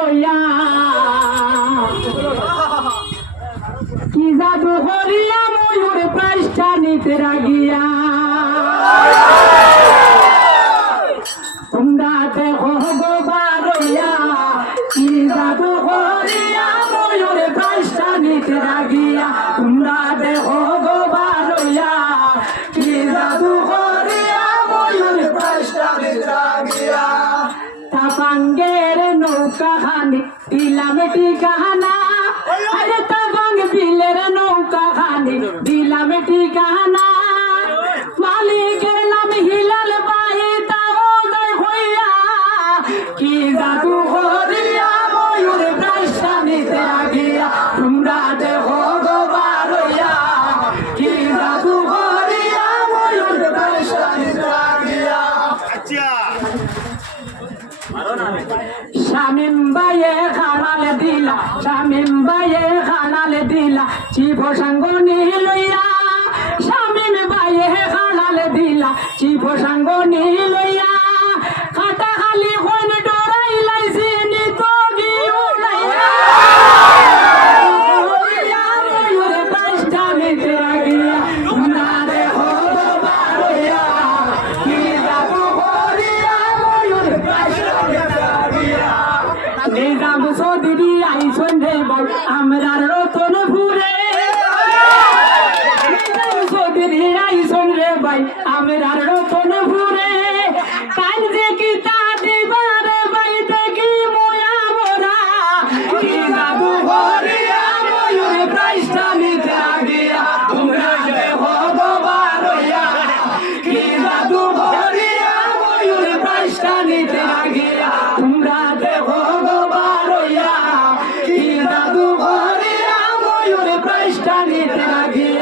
রইয়া কি জাদু করিয়া ময়ূর প্রাইসটা নিতে রাগিয়া তোমরা দেখো গো বারইয়া কি জাদু করিয়া ময়ূর প্রাইসটা নিতে রাগিয়া তোমরা দেখো গো বারইয়া কি জাদু করিয়া ময়ূর প্রাইসটা নিতে রাগিয়া তাপাঙ্গের নৌকা খানি দিলাম ঠিকানা আরে তাপাঙ্গ বিলের নৌকা খানি দিলাম ঠিকানা মালিকের নাম হিলাল ভাই তাও দেয় হইয়া কি জাদু করিয়া ময়ূর প্রাইসটা নিতে রাগিয়া তোমরা দেখো গো বারইয়া কি জাদু করিয়া ময়ূর প্রাইসটা নিতে রাগিয়া শামিম ভাইয়ে খানালে দিলা শামিম ভাইয়ে খানালে দিলা চিব সাঙ্গ নিলইয়া শামিম ভাইয়ে খানালে দিলা চিব সাঙ্গ নিলইয়া খাটা খালি কোন ডরাই লাইছি নি তো গিউলাইয়া ময়ূর প্রাইসটা নিতে রাগিয়া তোমরা দেখো গো বারইয়া কি জাদু করিয়া ময়ূর প্রাইসটা নিতে রাগিয়া নিজাম চৌধুরী আইসন রে ভাই আমরার রতনপুরে নিজাম চৌধুরী আইসন রে ভাই আমরার রতনপুরে কান যে কিতা দিবারে ভাই দেখি মোয়া মোরা কি জাদু করিয়া ময়ূর প্রাইসটা নিতে রাগিয়া তোমরা দেখো গো বারইয়া কি জাদু করিয়া ময়ূর প্রাইসটা নিতে রাগিয়া তোমরা দেখো গো বারইয়া কি জাদু করিয়া ময়ূর প্রাইসটা নিতে রাগিয়া